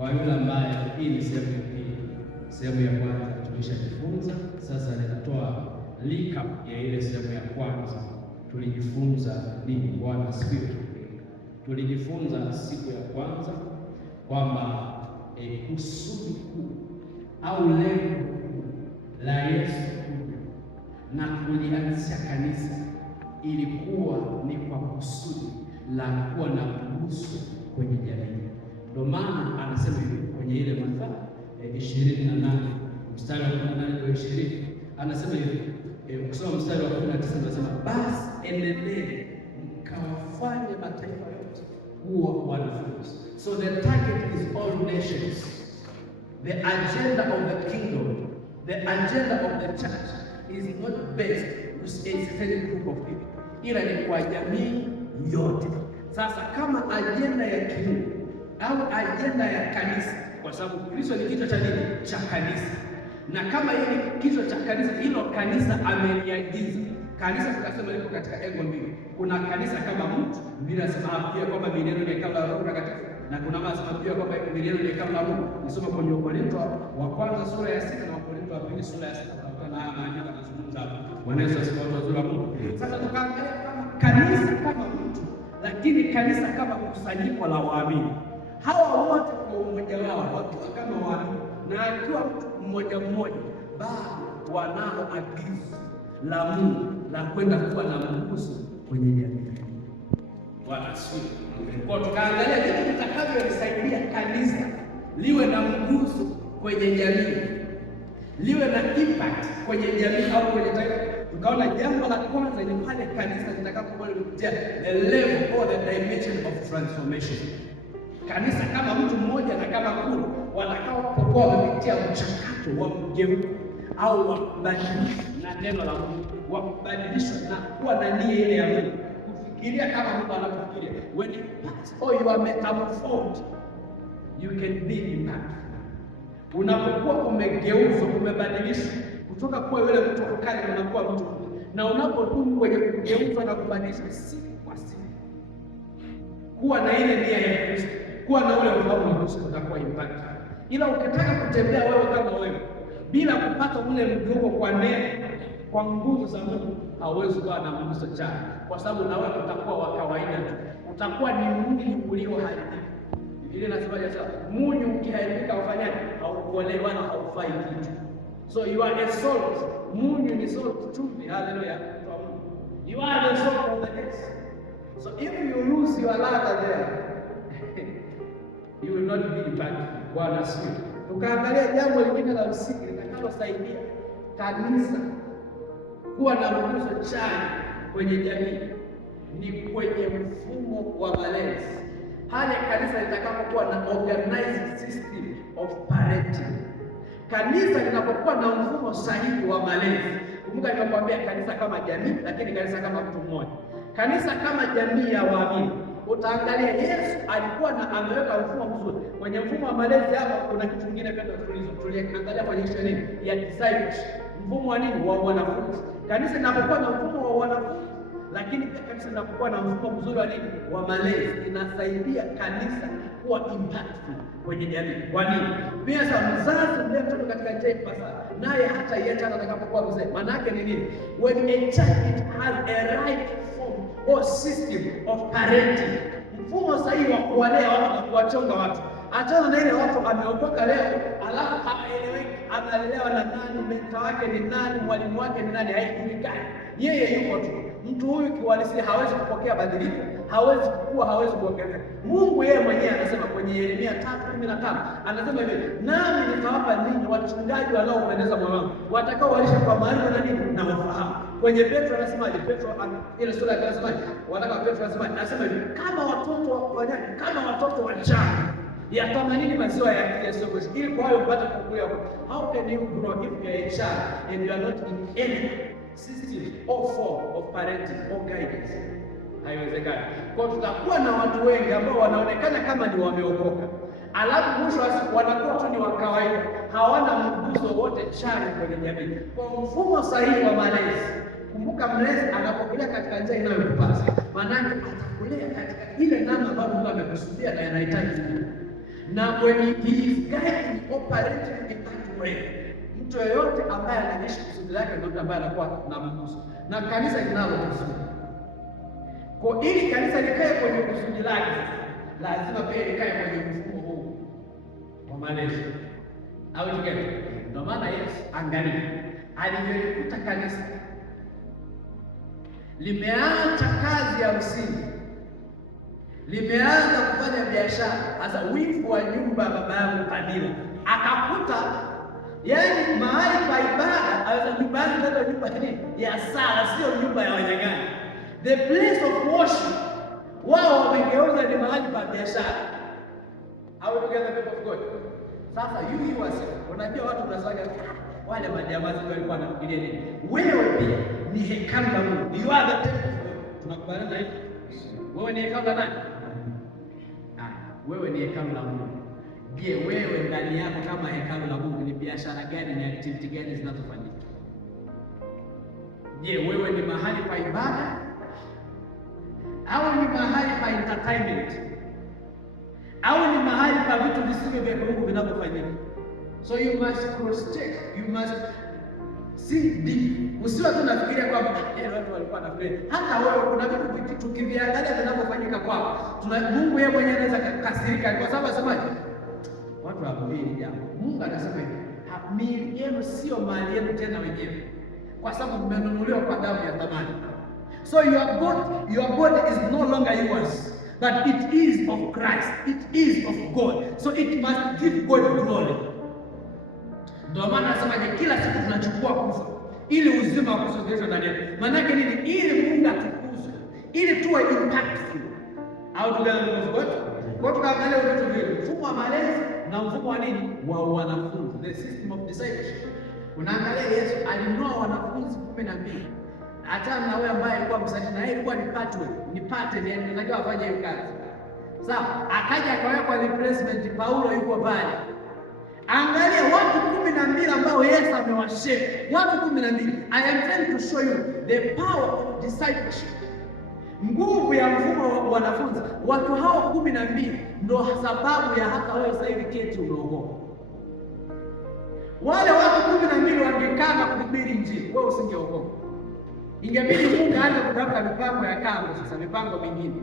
Kwa yule ambaye hii ni sehemu ya pili. Sehemu ya kwanza tumeshajifunza, sasa ninatoa recap ya ile sehemu ya kwanza. Tulijifunza nini? Bwana asifiwe. Tulijifunza siku ya kwanza kwamba kusudi kuu au lengo kuu la Yesu na kulianzisha kanisa ilikuwa ni kwa kusudi la kuwa na mguso kwenye jamii. Ndio maana anasema hivi kwenye ile Mathayo 28 mstari wa 18 na 20, anasema hivi, ukisoma mstari wa 19 anasema basi enendeni mkawafanye mataifa yote kuwa wanafunzi. So the target is all nations. The agenda of the kingdom, the agenda of the church is not based with a certain group of people, ila ni kwa jamii yote. Sasa kama agenda ya kiungu au agenda ya kanisa, kwa sababu Kristo ni kichwa cha nini? Cha kanisa. Na kama hili kichwa cha kanisa, hilo kanisa ameliagiza. Kanisa tukasema liko katika engo mbili. Kuna kanisa kama mtu, Biblia inasema pia kwamba milele ni hekalu la Roho Mtakatifu, na kuna masema pia kwamba milele ni hekalu la Mungu. Nisoma kwenye Wakorintho wa kwanza sura ya 6 na Wakorintho wa pili sura ya 6 na maana yanazungumza hapo. Bwana Yesu asifiwe watu wa Mungu. Sasa tukaangalia kama kanisa kama mtu, lakini kanisa kama kusanyiko la waamini. Hawa wote kwa umoja wao wakiwa kama waamini na akiwa mtu mmoja mmoja, bado wanao agizo la Mungu la kwenda kuwa na mguso kwenye jamii. Bwana asifiwe. Kwa tukaangalia jinsi tutakavyolisaidia kanisa liwe na mguso kwenye jamii, liwe na impact kwenye jamii au kwenye taifa. Tukaona jambo la kwanza ni pale kanisa litakapokuwa limepitia the level or the dimension of transformation. Kanisa kama mtu mmoja na kama kundi watakaopokuwa wamepitia mchakato wa mgeuko au wa kubadilishwa na neno la Mungu, wa kubadilishwa na kuwa na nia ile ya Mungu, kufikiria kama Mungu anafikiria. When you pass or you are metamorphosed, you can be impactful. Unapokuwa umegeuzwa, umebadilishwa kutoka kuwa yule mtu wa kale unakuwa mtu, na unapodumu kwenye kugeuzwa na kubadilishwa siku kwa siku, kuwa na ile nia ya Kristo, kuwa na ule ufahamu wa Kristo, utakuwa impactful. Ila ukitaka kutembea wewe kama wewe bila kupata ule mgeuko kwa neno, kwa nguvu za Mungu, hauwezi kuwa na mguso chanya, kwa sababu na wewe utakuwa wa kawaida tu. Utakuwa ni munyu ulioharibika. Biblia inasema sasa, munyu ukiharibika ufanyaje? Haukuolewa wala haufai kitu. So you are a salt. Munyu ni salt, chumvi. Haleluya. You are the salt of the earth. So if you lose your ladha there, you will not be impactful. Bwana asifiwe. Tukaangalia jambo lingine la msingi litakalosaidia kanisa kuwa na mguso chanya kwenye jamii ni kwenye mfumo wa malezi. Hali kanisa litakapokuwa na organized system of parenting. Kanisa linapokuwa na mfumo sahihi wa malezi. Kumbuka nimekwambia kanisa kama jamii, lakini kanisa kama mtu mmoja. Kanisa kama jamii ya waamini. Utaangalia Yesu alikuwa na ameweka mfumo mzuri. Kwenye mfumo wa malezi hapa kuna kitu kingine pia tuliangalia kwenye nini? Ya disciples. Mfumo wa nini? Wa wanafunzi. Kanisa linapokuwa na mfumo wa wanafunzi, lakini pia kanisa linapokuwa na mfumo mzuri wa nini? Wa malezi, inasaidia kanisa kuwa impactful kwenye jamii. Kwa nini? Pia sasa mzazi ndiye mtoto katika njia ipasavyo, naye hata yeye atakapokuwa mzee. Maana yake ni nini? When a child it has a right form or system of parenting, mfumo sahihi wa kuwalea watu na kuwachonga watu. Achana na ile watu ameokoka leo alafu haeleweki analelewa na nani, mentor wake ni nani, mwalimu wake ni nani, haijulikani. Yeye yuko tu. Mtu huyu kiuhalisia hawezi kupokea badiliko, hawezi kukua, hawezi kuongezeka. Mungu yeye mwenyewe anasema kwenye Yeremia 3:15, anasema hivi, nami nitawapa ninyi wachungaji wanaopendeza moyo wangu, watakao walisha kwa maarifa na nini na wafahamu. Kwenye Petro anasemaje? Petro ile sura ya anasemaje? Petro anasemaje? Anasema hivi, kama watoto wafanyaje? Kama watoto wachanga yatamanini maziwa ya Yesu Kristo, ili kwa hiyo mpate kukua. How can you grow if you are a child and you are not in any system or form of parenting or guidance? Haiwezekani. Kwa tutakuwa na watu wengi ambao wanaonekana kama ni wameokoka, alafu mwisho wa siku wanakuwa tu ni wa kawaida, hawana mguso wote chanya kwenye jamii. Kwa mfumo sahihi wa malezi, kumbuka mlezi anapokulea katika njia inayokupasa, maana atakulea katika ile namna ambayo Mungu amekusudia na anahitaji. na when he is guiding, operating in that way, mtu yeyote ambaye anaishi kusudi lake ndio mtu ambaye anakuwa na mguso, na kanisa linalo kusudi. Kwa ili kanisa likae kwenye kusudi lake, lazima pia likae kwenye mfumo huu wa malezi. Au ikigani? Ndio maana Yesu, angalia alivyokuta kanisa limeacha kazi ya msingi, limeanza kufanya biashara, hasa wivu wa nyumba ya baba yangu Padila, akakuta yaani mahali pa ibada, aweza nyumbani ndio nyumba ya sala, sio nyumba ya wanyang'anyi. The place of worship wao wamegeuza ni mahali pa biashara. Au together people of God. Sasa you yourself, unajua watu mnasaga wale majamaa zao walikuwa wanafikiria nini? Wewe pia ni hekalu la Mungu. You are the temple. Tunakubaliana hivi? Wewe ni hekalu la nani? Wewe ni hekalu la Mungu. Je, wewe ndani yako kama hekalu la Mungu ni biashara gani na activity gani zinazofanyika? Je, wewe ni mahali pa ibada au ni mahali pa entertainment au ni mahali pa vitu visivyo vya Mungu vinavyofanyika? So you must cross check, you must see deep. Usiwe tu nafikiria kwamba watu walikuwa wanafikiria. Hata wewe kuna vitu tukiviangalia vinavyofanyika kwako, Mungu yeye mwenyewe anaweza kukasirika kwa sababu asemaje? Watu hawaamini jambo. Mungu anasema hivi, miili yenu sio mali yenu tena wenyewe, kwa sababu mmenunuliwa kwa damu ya thamani. So your body is no longer yours, but it is of Christ, it is of God. So it must give God glory. Ndio maana anasema kila siku tunachukua kufa ili uzima wa kusogezwa ndani yetu. Maana yake nini? Ili Mungu atukuzwe, ili tuwe impactful. Au tunaelewa God? Kwa tukaangalia vitu vile, mfumo wa malezi na mfumo wa nini? Wa wanafunzi, the system of discipleship. Unaangalia Yesu alinua wanafunzi 12. Hata na wewe ambaye alikuwa msaidizi na yeye alikuwa ni pattern, yani unajua afanye hiyo kazi. Sawa, akaja akawekwa replacement, Paulo yuko pale. Angalia watu 12 ambao Yesu amewashape. Watu 12. I am trying to show you the power of discipleship. Nguvu ya mfumo wa wanafunzi. Watu hao 12 ndio sababu ya hata wewe sasa hivi keti unaogopa. Wale watu 12 wangekaa na kuhubiri Injili, wewe usingeogopa. Ingebidi Mungu aanze kutafuta mipango ya kambo, sasa mipango mingine.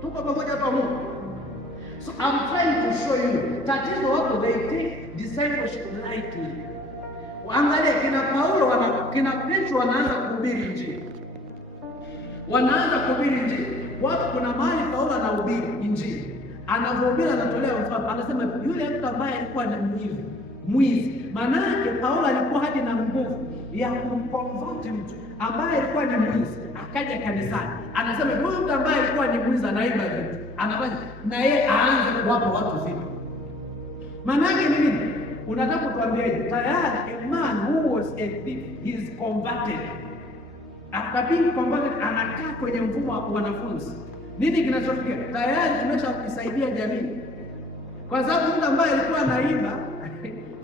Tuko pamoja kwa Mungu. So I'm trying to show you, tatizo watu they take discipleship lightly. Angalia kina Paulo kina Petro wanaanza kuhubiri Injili. Wanaanza kuhubiri Injili. Watu kuna mahali Paulo anahubiri Injili. Anavyohubiri anatolea mfano. Anasema yule mtu ambaye alikuwa ni mwizi. Maana yake Paulo alikuwa hadi na nguvu ya kumconvert mtu ambaye alikuwa ni mwizi akaja kanisani. Anasema huyu mtu ambaye alikuwa ni mwizi anaiba vitu, anafanya na yeye aanze kuwapa watu vitu. Maana yake ni nini? Unataka kutuambiaje? Tayari a man who was a thief, he is converted. After being converted, anakaa kwenye mfumo wa wanafunzi. Nini kinachotokea? Tayari tumeshaisaidia jamii. Kwa sababu mtu ambaye alikuwa anaiba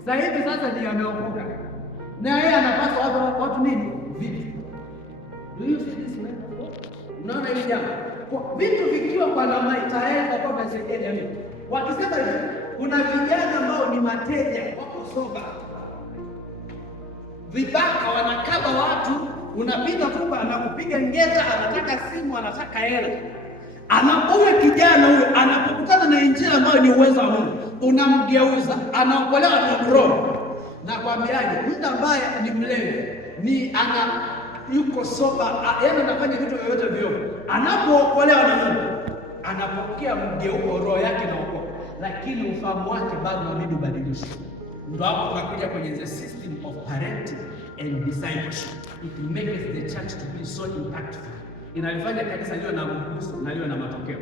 sasa hivi sasa ndiye ameokoka. Na yeye anapaswa watu nini? Vitu. Do you see this? Unaona hili jambo? Kwa vitu vikiwa kwa namna tayari kwa kusaidia jamii. Wakisema hivi, kuna vijana ambao ni mateja wako soba. Vibaka wanakaba watu, unapita tu anakupiga ngeta, anataka simu, anataka hela. Anapokuwa kijana huyo anapokutana na Injili ambayo ni uwezo wa Mungu, unamgeuza, anaokolewa na Roho. Na kwambiaje, mtu ambaye ni mlevi, ni yuko soba, yaani anafanya vitu vyote viovu. Anapookolewa na Mungu, anapokea mgeuko, roho yake na wokovu. Lakini ufahamu wake bado unabidi ubadilishwe. Ndio hapo tunakuja kwenye the system of parenting and discipleship. It makes the church to be so impactful. Inalifanya kanisa liwe na mguso na liwe na matokeo.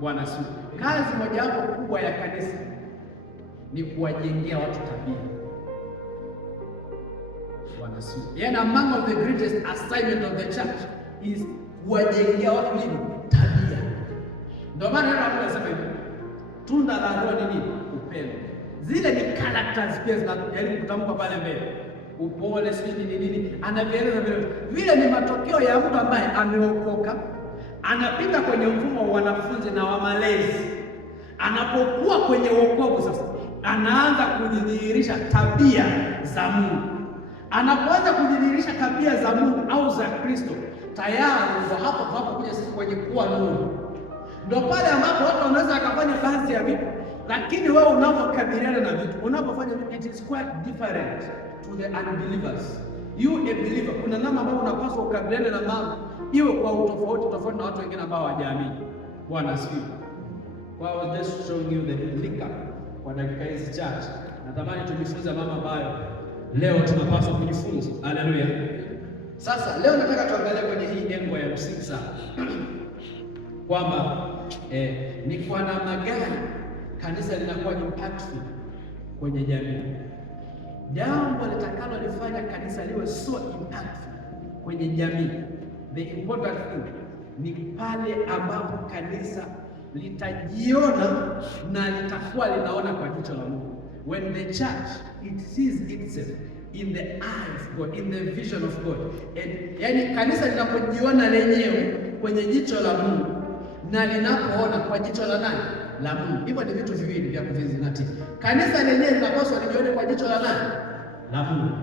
Bwana asifiwe. Kazi mojawapo kubwa ya kanisa ni kuwajengea watu tabia. Bwana asifiwe. Yani among of the greatest assignment of the church is kuwajengea watu nini? Tabia. Ndio maana hapo tunasema hivi. Tunda la Roho ni nini? Upendo. Zile ni characters pia zinajaribu kutamka pale mbele. Upole, sisi nini, anavieleza vile ni matokeo ya mtu ambaye ameokoka, anapita kwenye mfumo wa wanafunzi na wa malezi, Anapokuwa kwenye wokovu sasa, anaanza kujidhihirisha tabia za Mungu. Anapoanza kujidhihirisha tabia za Mungu au za Kristo, tayari ndio hapo kuja sisi kwenye kuwa nuru. Ndio pale ambapo watu wanaweza wakafanya baadhi ya vitu, lakini wewe unapokabiliana na vitu, unapofanya vitu, it is quite different to the unbelievers. You a believer, kuna namna ambayo unapaswa ukabiliane na mambo iwe kwa tofauti na watu wengine ambao hawajaamini. Bwana asifiwe. I was just showing you the link up kwa dakika hizi chache. Natamani tujifunze mambo ambayo leo tunapaswa kujifunza. Haleluya. Sasa leo nataka tuangalie kwenye hii engo ya msingi sana kwamba ni kwa namna gani kanisa linakuwa impactful kwenye jamii. Jambo litakalolifanya kanisa liwe so impactful kwenye jamii, the important thing ni pale ambapo kanisa litajiona na litakuwa linaona kwa jicho la Mungu. When the church it sees itself in the eye of God, in the vision of God. And yani kanisa linapojiona lenyewe kwenye jicho la Mungu na linapoona kwa jicho la nani? La Mungu. Hivyo ni vitu viwili vya kuvizingatia. Kanisa lenyewe linapaswa lijione kwa jicho la nani? La Mungu.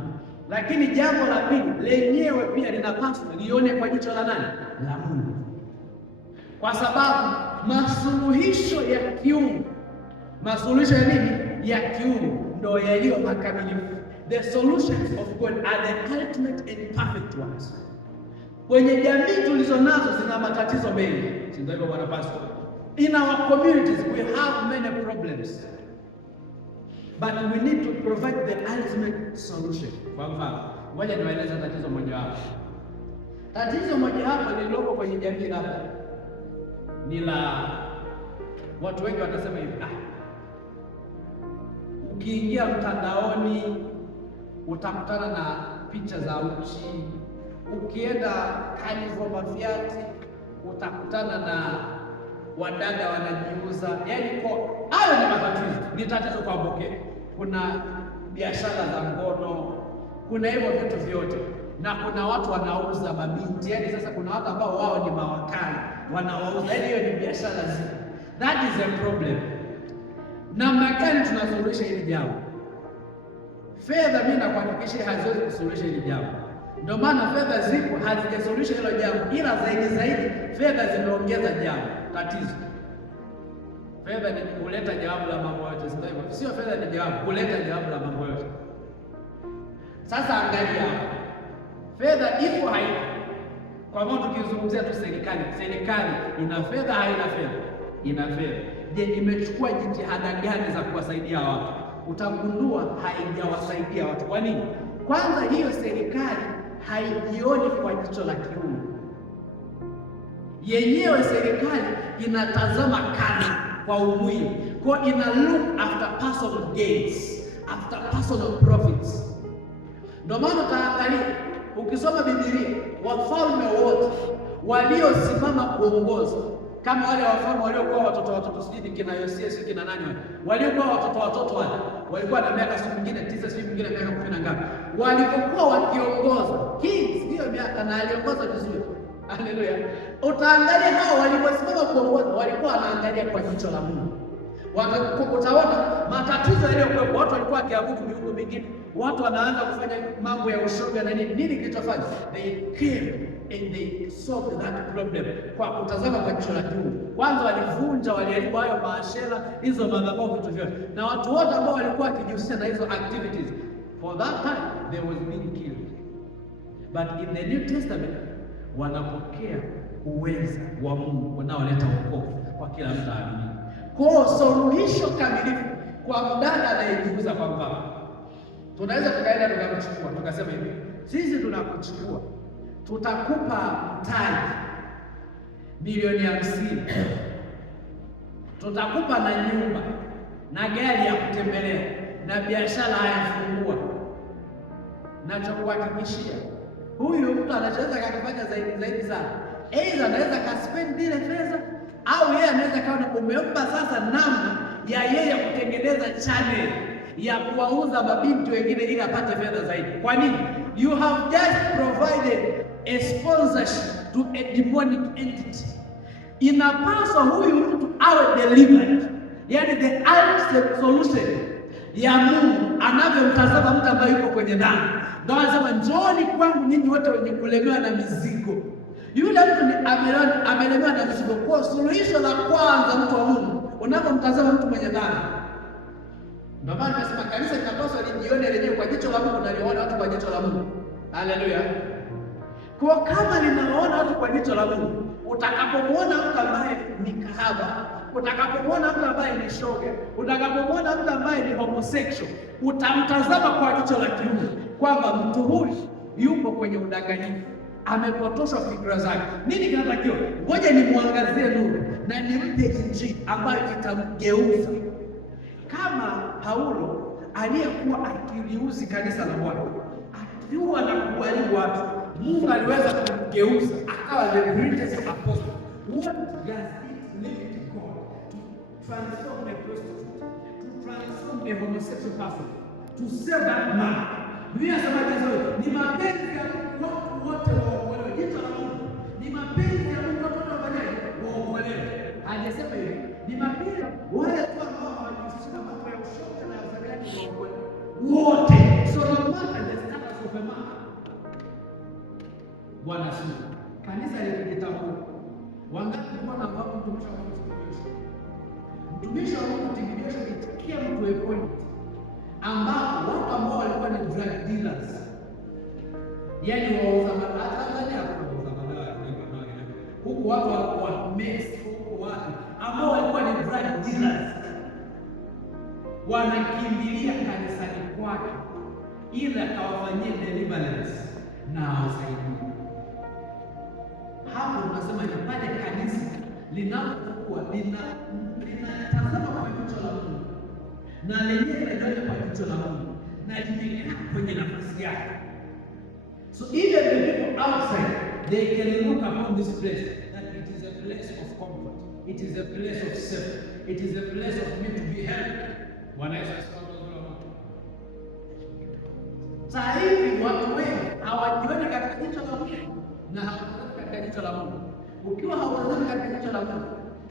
Lakini jambo la pili, lenyewe pia linapaswa lione kwa jicho la nani? La Mungu. Kwa sababu masuluhisho ya kiungu, masuluhisho ya nini? Ya kiungu ndio yaliyo makamilifu. The solutions of God are the ultimate and perfect ones. Kwenye jamii tulizo nazo zina matatizo mengi. Ndio hivyo Bwana Pastor. In our communities we have many problems. But we need to provide the ultimate solution. Kwa mfano, ngoja niwaeleze tatizo moja hapo. Tatizo moja hapo lililopo kwenye jamii labda ni la watu wengi watasema hivi, ukiingia mtandaoni utakutana na picha za uchi. Ukienda Carnival Mafiati utakutana na wadada wanajiuza. Yaani kwa hayo ni matatizo. Ni tatizo kwa boke. Kuna biashara za ngono, kuna hivyo vitu vyote. Na kuna watu wanauza mabinti. Yaani sasa kuna watu ambao wao ni mawakala, wanawauza. Yaani hiyo ni biashara zile. That is a problem. Namna gani tunasuluhisha hili jambo? Fedha mimi nakuhakikishia haziwezi kusuluhisha hili jambo. Ndio maana fedha zipo hazijasuluhisha hilo jambo, ila zaidi fedha zimeongeza jambo. Tatizo fedha ni kuleta jawabu la mambo yote, sio fedha ni jawabu, kuleta jawabu la mambo yote. Sasa angalia, fedha ipo haipo. Kwa maana tukizungumzia tu serikali ina fedha haina fedha? Ina fedha. Je, imechukua jitihada gani za kuwasaidia watu? Utagundua haijawasaidia watu. Kwa nini? Kwanza hiyo serikali haijioni kwa jicho la kiungu. Yenyewe serikali inatazama kana kwa umwili. Kwa ina look after personal gains, after personal profits. Ndio maana utaangalia ukisoma Biblia, wafalme wote waliosimama kuongoza, kama wale wafalme waliokuwa watoto sijui kina Yosia sijui kina nani waliokuwa watoto wale walikuwa na miaka siku nyingine 9 siku nyingine miaka 10 ngapi, walipokuwa wakiongoza kings hiyo miaka na aliongoza vizuri. Haleluya. Utaangalia hao waliposimama kuongoza walikuwa wanaangalia kwa jicho la Mungu. Utaona matatizo yaliyokuwa, watu walikuwa wakiabudu miungu mingine, watu wanaanza kufanya mambo ya ushoga na nini kilichofanya, they came and they solved that problem kwa kutazama kwa jicho la kiungu. Kwanza walivunja, waliharibu hayo maashera, hizo madhabahu, vitu vyote, na watu wote ambao walikuwa wakijihusisha na hizo activities for that time they was being killed. But in the New Testament wanapokea uwezo wa Mungu unaoleta wokovu kwa kila mtu aamini. Kwa suluhisho kamilifu kwa mdada anayejiuza. Kwa mfano, tunaweza tukaenda tukamchukua tukasema hivi, sisi tunakuchukua, tutakupa mtaji milioni 50, tutakupa na nyumba na gari ya kutembelea na biashara hayafungua. Nachokuhakikishia huyu mtu anachoweza kufanya zaidi sana, aidha anaweza kaspend ile fedha, au yeye anaweza kawa umempa sasa namna ya yeye kutengeneza channel ya kuwauza mabinti wengine ili apate fedha zaidi. Kwa nini? You have just provided a sponsorship to a demonic entity. Inapaswa huyu mtu awe delivered yaani the ultimate solution ya Mungu anavyomtazama mtu ambaye yuko kwenye dhambi. Ndio anasema njooni kwangu ninyi wote wenye kulemewa na mizigo. Yule mtu amelemewa na mizigo. Kwa suluhisho la kwanza, mtu wa Mungu, unapomtazama mtu mwenye dhambi. Ndio maana tunasema kanisa linapaswa lijione lenyewe kwa jicho la Mungu na lione watu kwa jicho la Mungu. Haleluya. Kwa kama linaona watu kwa jicho la Mungu, utakapomwona mtu ambaye ni kahaba, utakapomwona mtu ambaye ni shoga, utakapomwona mtu ambaye ni homosexual, utamtazama kwa jicho la kiungu kwamba mtu huyu yupo kwenye udanganyifu, amepotoshwa fikra zake. Nini kinatakiwa? Ngoja nimwangazie nuru na nimpe injili ambayo itamgeuza. Kama Paulo aliyekuwa akiliuzi kanisa la Bwana, akiwa na kuharibu watu, Mungu aliweza kumgeuza akawa the greatest apostle. What does it limit God to transform a prostitute, to transform a homosexual person, to save that man? Biblia inasema ni mapenzi ya Mungu wote waokolewe. Jicho la Mungu ni mapenzi ya Mungu wote wafanyaje? Waokolewe. Hajasema hivi, ni mapenzi wale tu ambao hawajihusisha na mambo ya ushoga na uzagaji waokolewe wote. So no matter the status of a man. Bwana asifiwe. Kanisa lilijitambua. Wangapi Bwana ambapo mtumishi wa Mungu Timotheo. Mtumishi wa Mungu Timotheo itikia mtu a point ambapo watu ambao walikuwa ni drug dealers, yaani wauza madawa, huku watu walikuwa Mexico, huku watu ambao walikuwa ni drug dealers wanakimbilia kanisani kwake ili akawafanyie deliverance na awasaidie. Hapo tunasema ni pale kanisa linapokuwa linatazama kwa jicho la Mungu na lenyewe linaona kwa jicho la Mungu na limekaa kwenye nafasi yake. So even the people outside, they can look upon this place that it is a place of comfort, it is a place of safety, it is a place of me to be helped. Bwana Yesu asifiwe. Sasa hivi watu wengi hawajioni katika jicho la Mungu na hawatazami katika jicho la Mungu. Ukiwa hauanzami katika jicho la Mungu,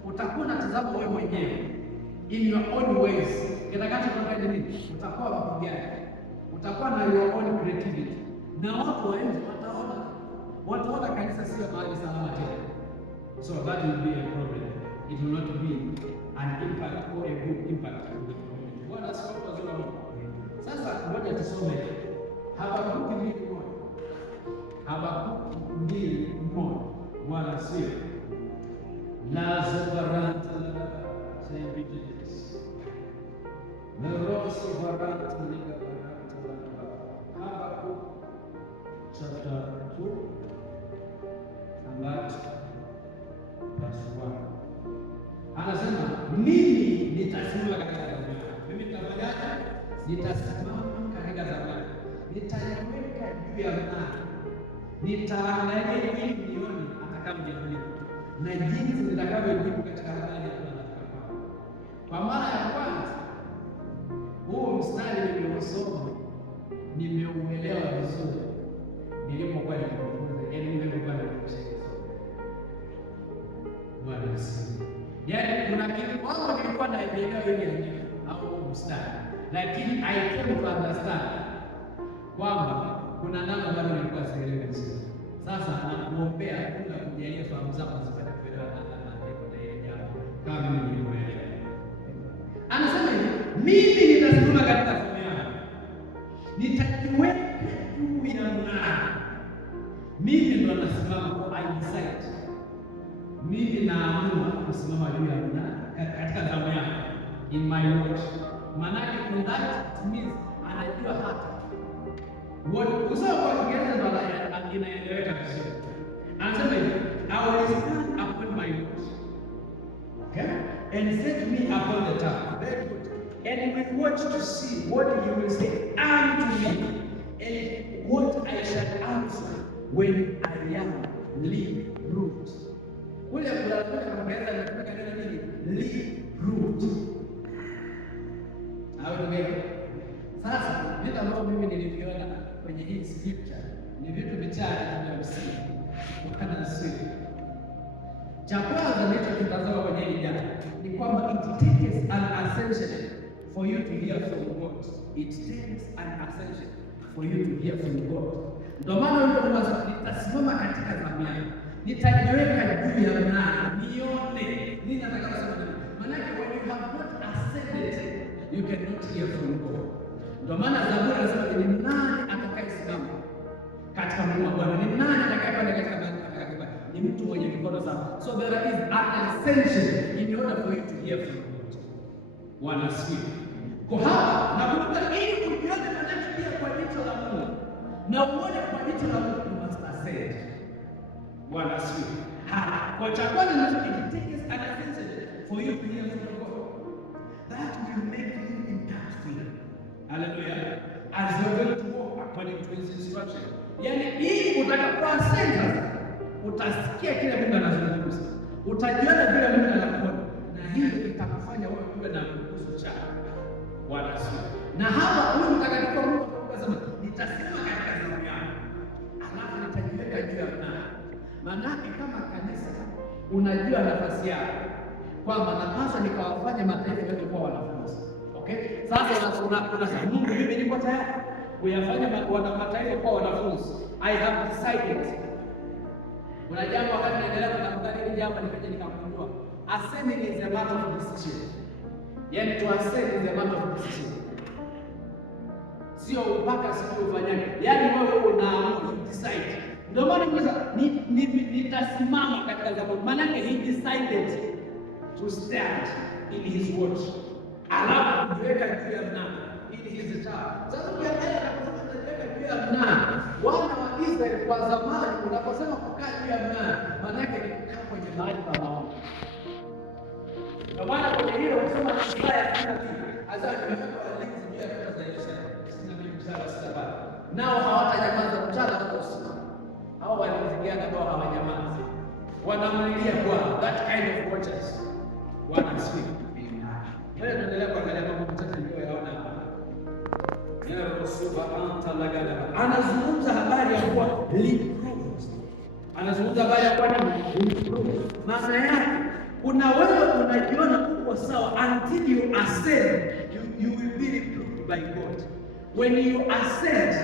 utakuwa unatazama wewe mwenyewe in your own ways. Kitakachotoka ni nini? Utakuwa mpigaji, utakuwa na your own creativity, na watu wa nje wataona kanisa sio mahali salama tena. So that will be a problem. It will not be an impact or a good impact on the community. Bwana asifiwe. Sasa ngoja tusome Habakuki 2:1. Habakuki 2:1. Bwana asifiwe. Nazo baranta sembijes. Na roso baranta liga baranta. Habakuki chapter 2 verse 1. Anasema mimi nitasimama katika dhambi. Mimi nitafanyaje? Nitasimama katika dhambi. Nitaiweka juu ya mnara. Nitaangalia ili nione atakavyojibu na jinsi nitakavyojibu katika hali ya mwanadamu. Kwa mara ya kwanza huo mstari niliosoma nimeuelewa vizuri nilipokuwa nikifunza, yaani nilipokuwa nikifundisha. Bwana asifiwe. Yaani kuna kitu kwanza nilikuwa naelewa ile andiko au mstari, lakini I came to understand kwamba kuna namna bado nilikuwa sielewi vizuri. Sasa nakuombea Mungu akujalie fahamu zako zipate kuelewa na andiko la ile jambo kama mimi nilivyoelewa. Anasema hivi, mimi nitasimama katika zamu yangu, nitakiweka juu ya mnara. Mimi ndo nasimama kwa eyesight. Mimi naamua kusimama juu ya mnara katika zamu yangu, in my watch. Maanake that means anajua hata kusoma kwa Kiingereza ndo inaeleweka vizuri. Anasema hivi, I will stand upon my watch, okay, and set me upon the tower. Very good. And will watch to see what you will say unto me, and what I shall answer when I am leave root. Kule kulalamika kwa Kiingereza nataka nini? Leave root. Sasa vitu ambavyo mimi niliviona kwenye hii scripture ni vitu vichache vya msingi kutokana na siri. Cha kwanza nilichokitazama kwenye hili jambo ni kwamba it takes an for you to hear from God. It takes an ascension for you to hear from God. Ndio maana nitasimama katika zamu yangu, nitajiweka juu ya mnara nione nini nataka kusema. Maana when you have not ascended, you cannot hear from God. Ndio maana Zaburi anasema ni nani atakayesimama katika mlima wa Bwana? Ni nani atakayepanda katika mahali? Ni mtu mwenye mikono safi. So there is an ascension in order for you to hear from God. Bwana asifiwe. Kwa hapa na kumbuka, ili ukione maneno pia kwa jicho la Mungu na uone kwa jicho la Mungu, you must ascend. Bwana asifiwe. Kwa cha kwanza it takes an ascension for you to hear from God. That will make you impactful. Hallelujah. As you are going to walk according to his instruction. Yani ili utakapokuwa ascend, utasikia kile Mungu anazungumza, utajiona vile Mungu anakuona, na hiyo itakufanya wewe uwe na nguvu chako. Bwana asifiwe. Na hapa huyu mtakatifu Mungu akasema, nitasimama katika zamu yangu, alafu nitajiweka juu ya mnara. Maana kama kanisa unajua nafasi yako, kwamba napaswa nikawafanye mataifa yote kuwa wanafunzi. Okay? Sasa unasema Mungu, mimi niko tayari kuyafanya mataifa kuwa wanafunzi. I have decided. Kuna jambo wakati naendelea kutafakari hili jambo nikaja nikagundua, ascending is a matter of decision. Yaani to ascend is a matter of decision. Sio mpaka siku ufanyaje. Yaani wewe unaamua, decide. Ndio maana nitasimama katika zamu. Maana he decided to stand in his word. Alafu kujiweka juu ya mnara ili his child. Sasa ukiangalia anaposema kujiweka juu ya mnara, wana wa Israeli kwa zamani unaposema kukaa juu ya mnara, maana yake ni kukaa kwenye mahali pa maombi. Kwa maana kwenye hilo ukisoma Isaya 62, hasa nimeweka walinzi juu ya kuta za Yerusalemu 62:67. Nao hawatanyamaza mchana wala usiku. Hao walinzi ambao hawanyamazi, wanamlilia Bwana. That kind of watchers. Bwana asifiwe. Wewe unaendelea kuangalia mambo machache niliyoyaona hapa. Anazungumza habari ya kuwa reproved. Anazungumza habari ya kuwa reproved. Maana yake kuna wewe unajiona uko sawa until you ascend, you will be reproved by God. When you ascend,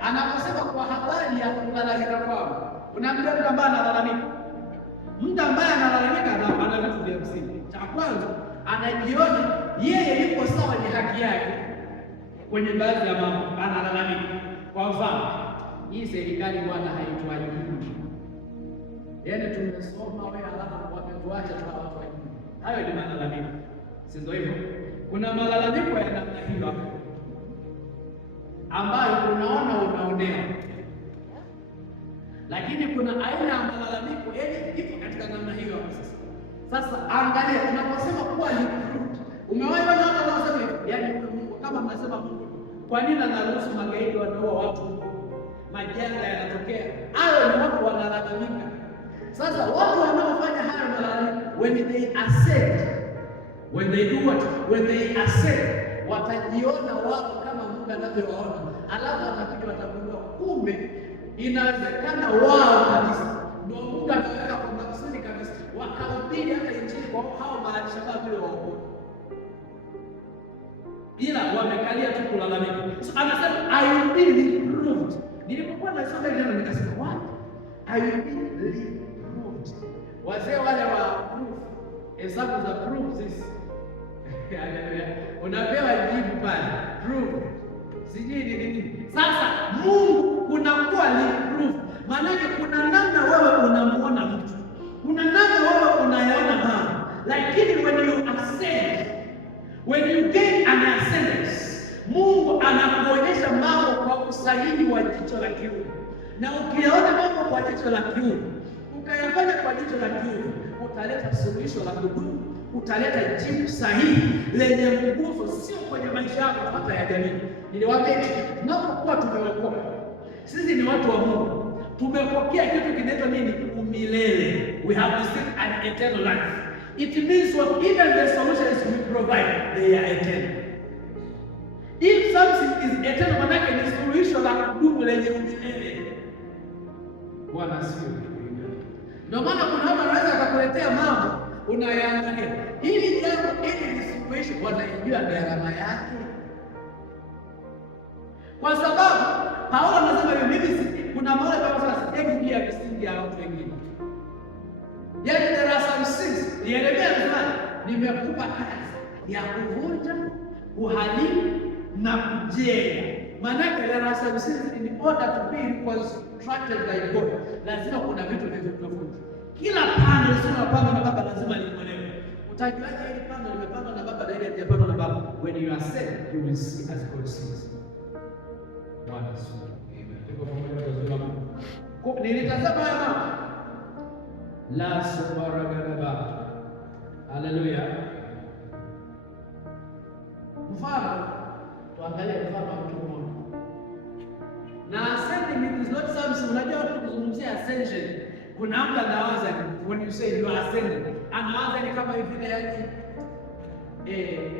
anaposema kwa habari ya kulalamika kwao, unaambia mtu ambaye analalamika. Mtu ambaye analalamika ana vitu vya msingi. Cha kwanza, anajiona yeye yuko sawa, ni haki yake. Kwenye baadhi ya mambo analalamika. Kwa mfano, hii serikali bwana haituajiri. Yaani tumesoma wewe alafu wametuacha tu hawatuajiri. Hayo ni malalamiko. Si ndio hivyo? Kuna malalamiko ya namna hiyo ambayo unaona unaonewa. Lakini kuna aina ya malalamiko yaani ipo katika namna hiyo sasa angalia tunaposema kuwa ni fruit. Umewahi watu wanaosema yaani kama mnasema Mungu, kwa nini anaruhusu magaidi wanaua watu? Majanga yanatokea. Hao ni watu wanalalamika. Sasa watu wanaofanya hayo malalamiko, when they ascend, when they do what? When they ascend, watajiona wao kama Mungu anavyowaona. Alafu watakuja watagundua kumbe inawezekana wao kabisa ndio Mungu anaweka kwa makusudi kabisa wakahubiri hata injili kwa hao Al-Shabaab wale waokoe, ila wamekalia tu kulalamika. So anasema I will be reproved. Nilipokuwa nasoma ile neno nikasema what? I will be reproved. Wazee wale wa proof, hesabu za proof sisi unapewa jibu pale proof sijui ni nini. Sasa Mungu unakuwa ni proof. Maana kuna namna wewe unamuona mtu, kuna namna wewe unayaona mambo, lakini when you ascend, when you gain an ascendance, Mungu anakuonyesha mambo kwa usahihi wa jicho la kiungu. Na ukiona mambo kwa jicho la kiungu, ukayafanya kwa jicho la kiungu, utaleta suluhisho la kudumu, utaleta jibu sahihi lenye nguvu, sio kwenye maisha yako hata ya jamii. Niliwaambia tunapokuwa tumeokoka, sisi ni watu wa Mungu, tumepokea kitu kinaitwa nini? Umilele. We have received an eternal life. It means what even the solutions we provide, they are eternal. If something is eternal, manake ni suluhisho la kudumu lenye umilele. Bwana asifiwe. Ndio maana kuna watu wanaweza kukuletea mambo unayaangalia. Hili jambo hili situation wanaijua gharama yake, kwa sababu Paulo anasema mimi kuna mahali kama sasa sijaingia misingi ya watu wengine. Yaani there are some things Yeremia anasema nimekupa kazi ya kuvunja, kuharibu na kujenga. Maana there are some things in order to be reconstructed by God, lazima kuna vitu vilivyovunjwa. Kila pande lisiyopangwa na Baba lazima ling'olewe. Utajuaje hili pande limepangwa na Baba na ile halijapangwa na Baba? When you are saved, you will see as God sees. Bwana asifiwe. Amen. Tuko pamoja na Mungu. Nilitazama haya mambo. La subhanahu. Haleluya. Mfano, tuangalie mfano wa mtu mmoja. Na ascending is not something, unajua tukizungumzia ascension, kuna mtu anawaza when you say you are ascending, anawaza ni kama hivi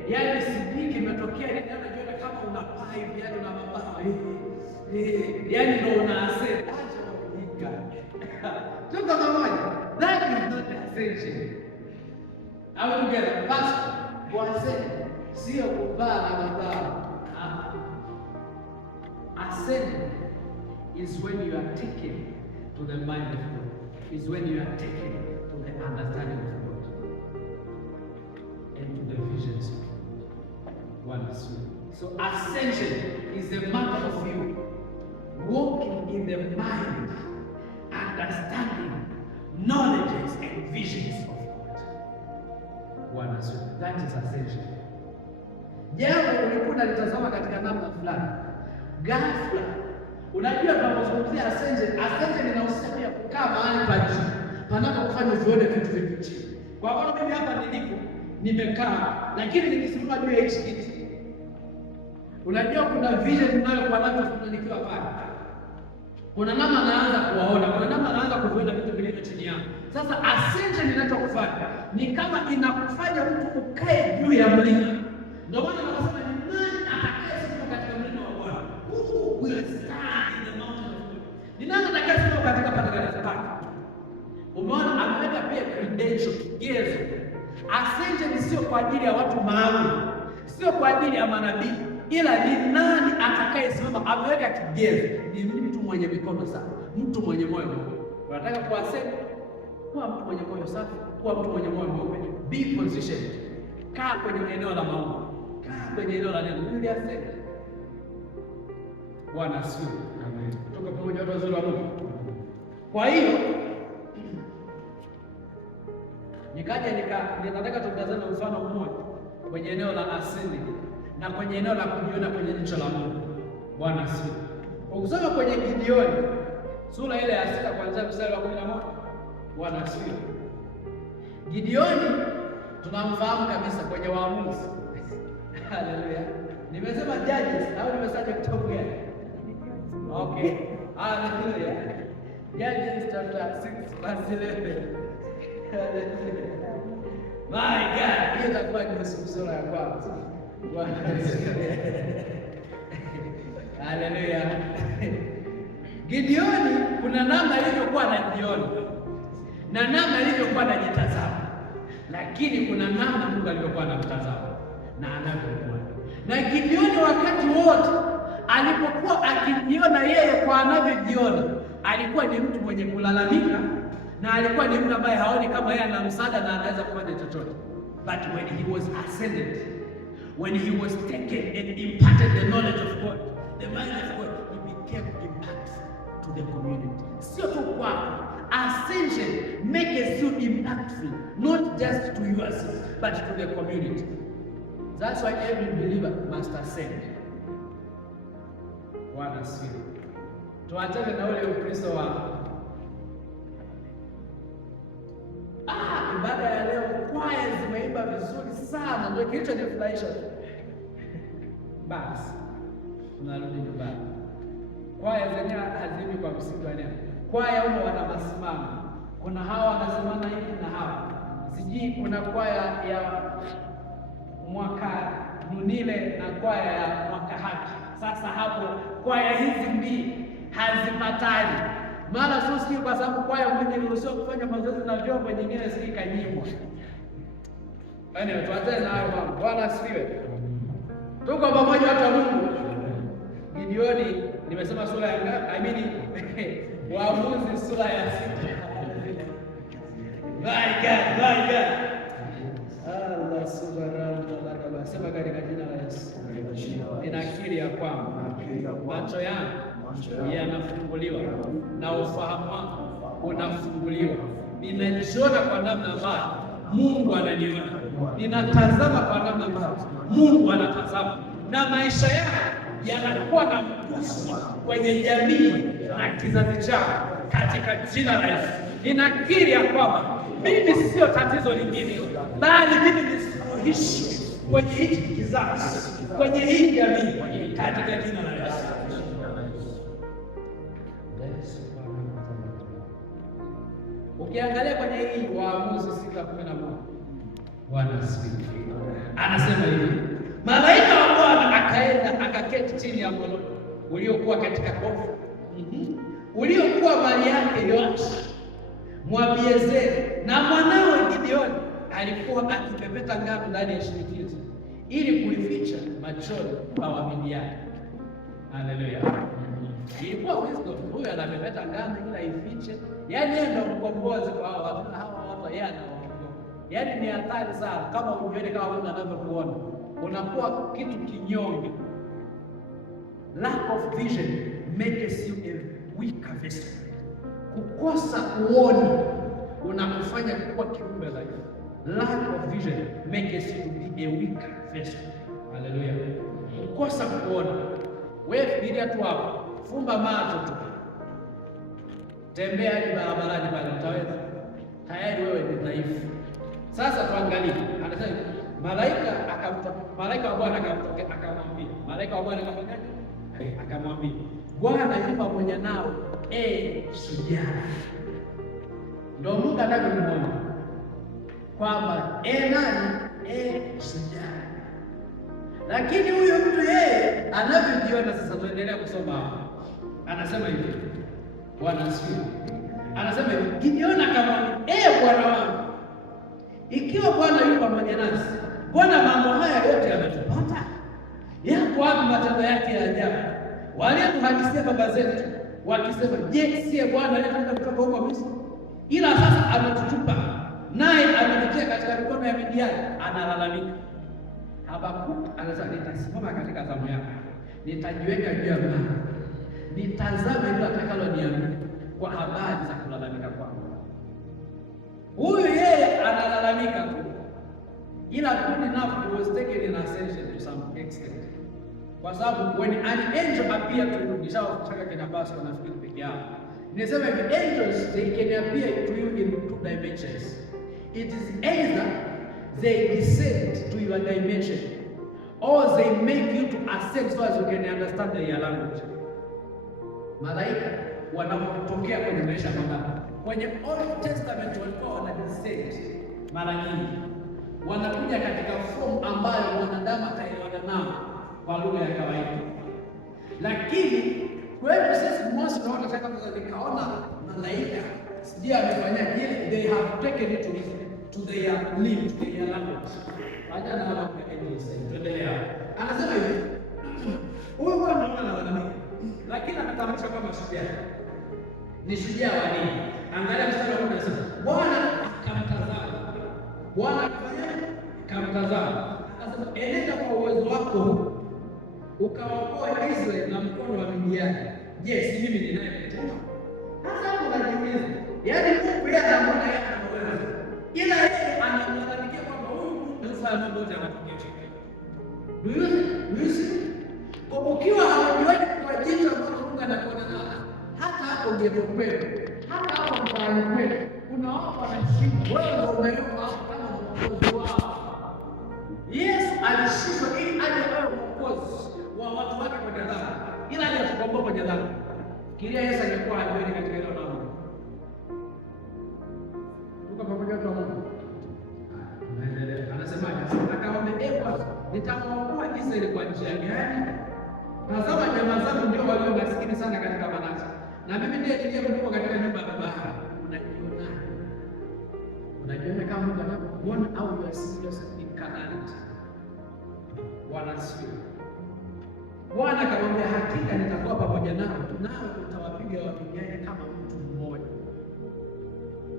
yani sijui kimetokea nini, anajiona kama unapaa hivi, yani una mabawa hivi. Yani ndio una ascend. Acha ujinga. Tuko pamoja. That is not ascension. Au together, pastor, ascend sio kuvaa na mabawa. Ascending is when you are taken to the mind of God. Is when you are taken to the understanding of God and to the visions of God. One is so ascension is a matter of you walking in the mind, understanding, knowledges and visions of God. One is that is ascension. Jambo ulikuwa unalitazama katika namna fulani, ghafla unajua tunapozungumzia ascension inahusisha pia kukaa mahali pa juu panapofanya uvione vitu vipi chini. Kwa mfano mimi hapa nilipo nimekaa, lakini nikisimama juu ya hichi kiti, unajua kuna vision ninayokuwa nayo nikiwa pale. Kuna namna naanza kuwaona, kuna namna naanza kuviona vitu vilivyo chini yangu. Sasa ascension inachokufanya ni kama inakufanya mtu ukae juu ya mlima. Ndio maana wanasema ni nani atakayesimama katika mlima wa Bwana? Who will stand in the mountain of God? Ni nani atakayesimama katika patakatifu pake? Umeona, ameweka pia credential, kigezo. Ascension sio kwa ajili ya watu maalum, sio kwa ajili ya manabii, ila ni nani atakayesimama. Ameweka kigezo, ni mtu mwenye mikono safi, mtu mwenye moyo mweupe. Unataka kuascend? Kuwa mtu mwenye moyo safi, kuwa mtu mwenye moyo mweupe. Be positioned. Kaa kwenye eneo la maombi, kaa kwenye eneo la neno. Ili ascend. Bwana asifiwe. Amen. Kutoka pamoja watu wazuri wa Mungu. Kwa hiyo ninataka tutazame mfano mmoja kwenye eneo la ascending na kwenye eneo la kujiona kwenye jicho la Mungu. Bwana asifiwe. Ukisoma kwenye Gideoni sura ile ya 6 kuanzia mstari wa 11. Bwana asifiwe. Gideoni tunamfahamu kabisa kwenye Waamuzi. Haleluya. Nimesema Judges au nimesema kitabu gani? Okay. Haleluya. Judges chapter 6 verse 11. My God, hiyo itakuwa ni sura ya kwanza. Bwana asifiwe. Haleluya. Gideoni kuna namna alivyokuwa anajiona na namna alivyokuwa anajitazama, lakini kuna namna Mungu alivyokuwa anamtazama na anavyokuwa. Na Gideoni wakati wote alipokuwa akijiona yeye kwa anavyojiona, alikuwa ni mtu mwenye kulalamika na alikuwa ni mtu ambaye haoni kama yeye ana msaada na anaweza kufanya chochote. But when he was ascended, when he was taken and imparted the knowledge of God, the mind of God, he became impactful to the community. Sio tu kwako. Ascension makes you impactful, not just to yourself, but to the community. That's why every believer must ascend. Bwana asifiwe. Tuachane na ule Ukristo wa ibada ya leo, kwaya zimeimba vizuri sana, ndio kilichonifurahisha. Basi tunarudi nyumbani. Kwaya zenyewe hazimi kwa msingi wa neno. Kwaya huwa wana masimamo. Kuna hawa wanasimama hivi na hawa. Sijui kuna kwaya ya mwaka Nunile na kwaya ya mwaka Haki. Sasa hapo kwaya hizi mbili hazipatani. Mara sio kwa sababu kwaya moja iliruhusiwa kufanya mazoezi na vyombo, nyingine zikanyimwa. Yaani tuanze na hayo mambo. Bwana asifiwe. Tuko pamoja watu wa Mungu. Gideoni nimesema sura ya Waamuzi sura ya 6. My God. Allah subhanahu wa ta'ala. Sema katika jina la Yesu. Ninakiri ya kwamba macho yangu yanafunguliwa na ufahamu wangu unafunguliwa. Ninajiona kwa namna ambayo Mungu ananiona. Ninatazama kwa namna ambayo Mungu anatazama, na maisha yangu yanakuwa na mguso kwenye jamii na kizazi changu katika jina la Yesu. Ninakiri ya kwamba mimi sio tatizo lingine, bali mimi ni suluhisho kwenye hiki kizazi, kwenye hii jamii katika jina la Yesu. Ukiangalia kwenye hii Waamuzi 6:11, Bwana asifiwe. Anasema hivi, malaika wa Bwana akaenda akaketi chini ya mlolo uliokuwa katika kofu uliokuwa mali yake Yoashi Mwabiezeri, na mwanawe Gideoni alikuwa akipepeta ngano ndani ya shinikizo ili kulificha machoni pa Wamidiani. Haleluya. Ilikuwa wisdom, huyu anapepeta ngano ili aifiche. Yaani yeye ndio mkombozi kwa hawa watu, yeye anawaongoza. Yaani ni hatari sana kama ujione kama Mungu anavyokuona. Unakuwa kitu kinyonge. Lack of vision makes you a weak vessel. Kukosa uoni unakufanya kuwa kiumbe dhaifu. Lack of vision makes you to be a weak vessel. Haleluya. Kukosa kuona. Wewe fikiria tu hapo. Fumba macho tu. Tembea hadi barabarani pale utaweza. Tayari wewe ni dhaifu. Sasa tuangalie. Anasema malaika wa Bwana akamwambia. Malaika wa Bwana akamwambia, Bwana yu pamoja nao, shujaa. Ndio Mungu anavyomwona kwamba nani? Shujaa. Lakini huyo mtu yeye anavyojiona sasa, tuendelea kusoma hapa. Anasema hivi, Bwana asifiwe. Anasema hivi, Gideoni akamwambia, Bwana wangu, ikiwa Bwana yu pamoja nasi, Bwana mambo haya yote yametupata? Yako wapi matendo yake ya ajabu waliotuhadithia baba zetu wakisema, je, siye Bwana aliyetuleta kutoka huko Misri? Ila sasa ametutupa, naye ametutia katika mikono ya Midiani. Analalamika. Habakuki anasema, nitasimama katika zamu yako, nitajiweka juu ya mlima, nitazame ile atakaloniambia kwa habari za kulalamika kwangu. Huyu yeye analalamika tu, ila good enough he was taken in ascension to some extent. Kwa sababu when an angel appear to you, nishawafundisha kina pastor nafikiri peke yao. Nisema hivi, angels they can appear to you in 2 dimensions. It is either they descend to your dimension or they make you to ascend so as you can understand their language. Malaika wanapotokea kwenye maisha ya mwanadamu, kwenye Old Testament walikuwa wana descend mara nyingi, wanakuja katika form ambayo mwanadamu ataelewana nao kwa lugha ya kawaida. Lakini kwetu sisi Mose tunaona sasa kama nikaona malaika sijui amefanya nini, they have taken it to their lips, to their language. Baada na hapo tuendelea. Anasema hivi, huyu bwana analalamika, lakini anatamka kama shujaa. Ni shujaa wa nini? Angalia mstari wa 10 anasema, Bwana akamtazama. Bwana akafanyaje? Akamtazama. Akasema, enenda kwa uwezo wako ukawaokoa Israeli na mkono wa Midiani. Je, si mimi ninayekutuma? Sasa hapo unajiuliza, yaani Mungu yeye anaona yeye ana uwezo, ila yeye analalamikia kwamba huyu Mungu sasa mambo yote anatokea chini. Kwa ukiwa haujiweki kwa jicho ambalo Mungu anakuona nalo, hata hapo ungepokwepo, hata hapo mtaani kwetu unaona wanashindwa, wewe unayoa kama mwokozi wao. Yesu alishindwa ili aje awe mwokozi wa watu wake kwenye dhambi, ila aje atukomboe kwenye dhambi. Kilia Yesu alikuwa hajui katika hilo neno. Tuko pamoja kwa Mungu. Anasemaje? Akamwambia, Bwana, nitawaokoa Israeli kwa njia gani? Tazama, jamaa zangu ndio walio maskini sana katika Manase, na mimi ndiye niliyekuwa katika nyumba ya baba yako. Unajiona kama Mungu anakuona au you are serious? carnality. Bwana asifiwe. Bwana akamwambia, hakika nitakuwa pamoja nao, nawe utawapiga wapigane kama mtu mmoja.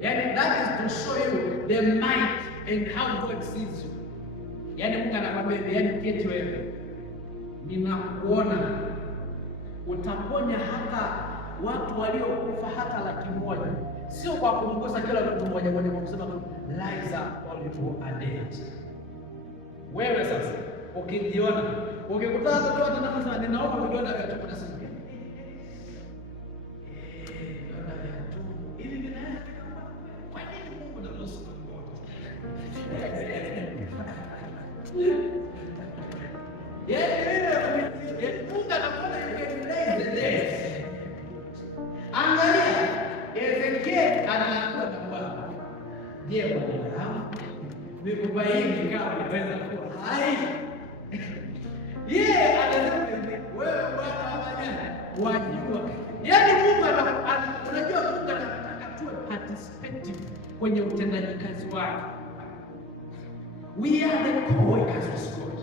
Yani that is to show you the might and how God sees you. Yani Mungu anakwambia, yani keti wewe, ninakuona, utaponya hata watu waliokufa hata 100,000, sio kwa kumgusa kila mtu mmoja mmoja, kwa kusema tu rise up, all people are dead. Wewe sasa ukijiona, ukikutana na watu wanasema ninaomba vidonda vya tumbo, nasema vidonda vya tumbo ili ninaweza, kwa nini Mungu anaruhusu magonjwa? Mungu anakuona ikiendelea. Angalia, Ezekiel anakuwa na Bwana. Je, Bwana miguu hii kama inaweza kuwa hai? Yeye anasema wewe Bwana wa majani wajua. Yaani Mungu unajua Mungu anataka tuwe participative kwenye utendaji kazi wake. We are the co-workers with God.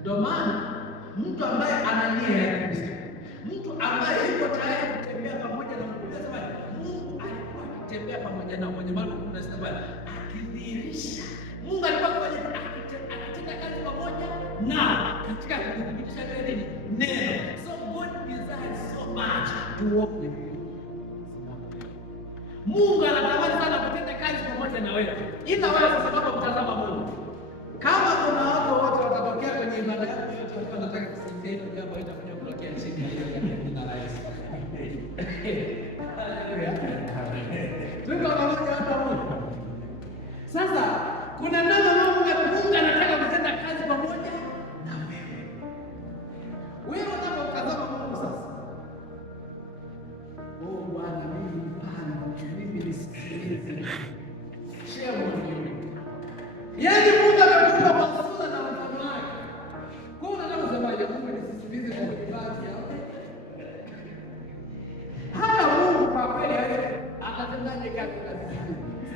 Ndio maana mtu ambaye ana nia ya Kristo, mtu ambaye yuko tayari kutembea pamoja na Mungu, anasema Mungu alikuwa akitembea pamoja na mwenye maana tunasema akidhihirisha. Mungu alikuwa akitenda kazi pamoja na katika kudhibitisha neno. So God desires so much to walk with you. Mungu anatamani sana kutenda kazi pamoja na wewe. Ila wewe kwa sababu mtazama Mungu. Kama kuna watu wote watatokea kwenye ibada yako yote walikuwa wanataka kusaidia hilo jambo, itakuja kutokea chini ya jina la Yesu. Haleluya. Tuko pamoja hapa Mungu. Sasa kuna namna Mungu anataka kutenda kazi pamoja na wewe. Wewe unapotazama Mungu sasa. Oh Bwana, mimi mpana, mimi nisikilize. Share Mungu. Yaani Mungu amekupa mafuta na mfano wake. Kwa hiyo unataka kusemaje? Mungu nisikilize kwa kibaki hapo. Hata Mungu kwa kweli atatendaje kazi kazi.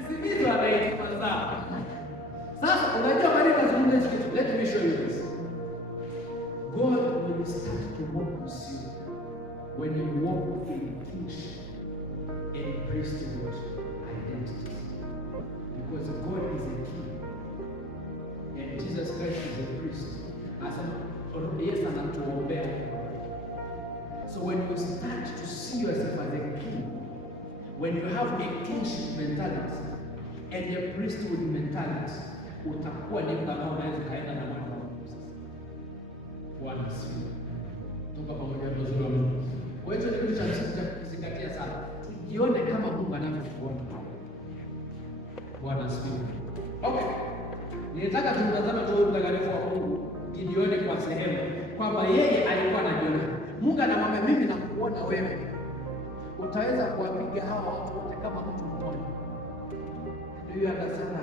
Sisimizi anayetima zao. Sasa unajua bali nazungumza kitu. Let me show you this. God will start to walk with you when you walk in kingship and priesthood identity. Because God is a king and Jesus Christ is a priest. Yes, anatuombea. So when you start to see yourself as a king, when you have a kingship mentality and a priesthood mentality, utakuwa ni mtu ambaye unaweza kaenda na Mungu. Bwana asifiwe. Tuko pamoja na uzuri wa Mungu. Wewe ni kitu cha msingi cha kuzingatia sana. Tujione kama Mungu anavyotuona. Bwana asifiwe. Okay. Nilitaka tumtazame tu mtakatifu wa Mungu, Gideoni kwa sehemu kwamba yeye alikuwa anajiona. Mungu anamwambia mimi nakuona wewe. Utaweza kuwapiga hawa watu wote kama mtu mmoja. Ndio anasema.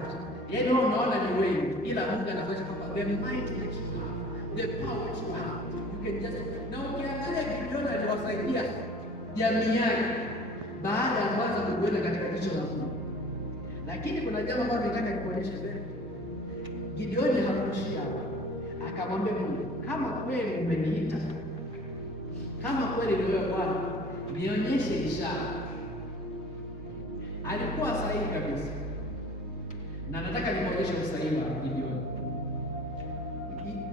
Yaani wewe unaona ni wewe, ila Mungu anakuonyesha kwamba the might that you have, the power that you have, you can just. Na ukiangalia Gideoni aliwasaidia jamii yake baada ya kwanza kuenda katika jicho la Mungu. Lakini kuna jambo ambalo nataka nikuonyeshe leo. Gideoni hakuishia hapo. Akamwambia Mungu, kama kweli umeniita, kama kweli ni wewe Bwana, nionyeshe ishara. Alikuwa sahihi kabisa. Na nataka nimuonyeshe usahihi wa Gideoni.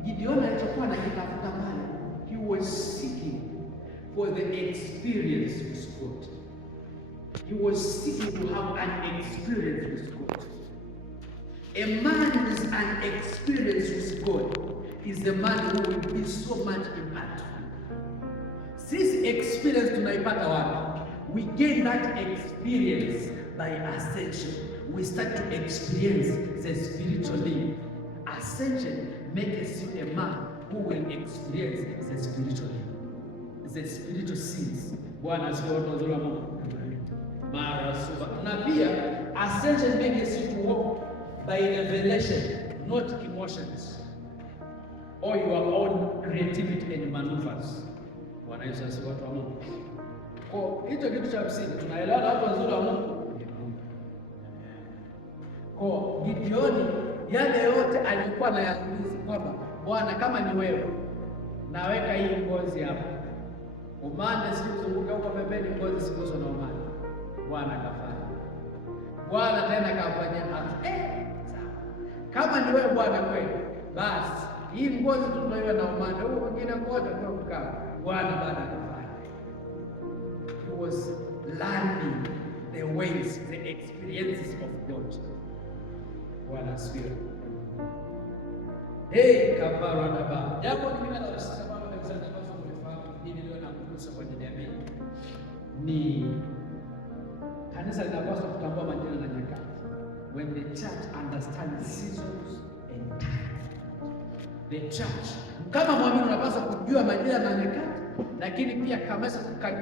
Gideoni alichokuwa anakitafuta pale, he was seeking for the experience with God. He was seeking to have an experience with God. A man with an experience with God is the man who will be so much impactful. This experience tunaipata wapi? We gain that experience by ascension. We start to experience the spiritual thing. Ascension makes you a man who will experience the spiritual thing, the spiritual things. Bwana asifiwe wazuri wa Mungu. Mara suba. Na pia ascension makes you to walk by revelation, not emotions or your own creativity and maneuvers. Bwana Yesu asifiwe watu wa Mungu. Kwa hicho kitu cha msingi tunaelewa watu wazuri wa Mungu. Kwa Gideoni yale yote alikuwa anayauliza kwamba Bwana, kama ni wewe, naweka hii ngozi hapa, umande si kuzunguka huko pembeni, ngozi sikuzo na umande. Bwana akafanya. Bwana tena akafanya kama ni wewe Bwana kweli, basi hii ngozi tunaiwa na umande, huko mwingine kote kwa kukaa. Bwana baada akafanya. He was learning the ways, the experiences of God. Bwana asifiwe. Kaparo na baba. Jambo lingine la kusema kwamba kanisa linapaswa kulifahamu hili leo na kuhusu kwa jamii ni kanisa linapaswa kutambua majira na nyakati. When the church understands seasons and times. The church kama mwamini unapaswa kujua majira na nyakati, lakini pia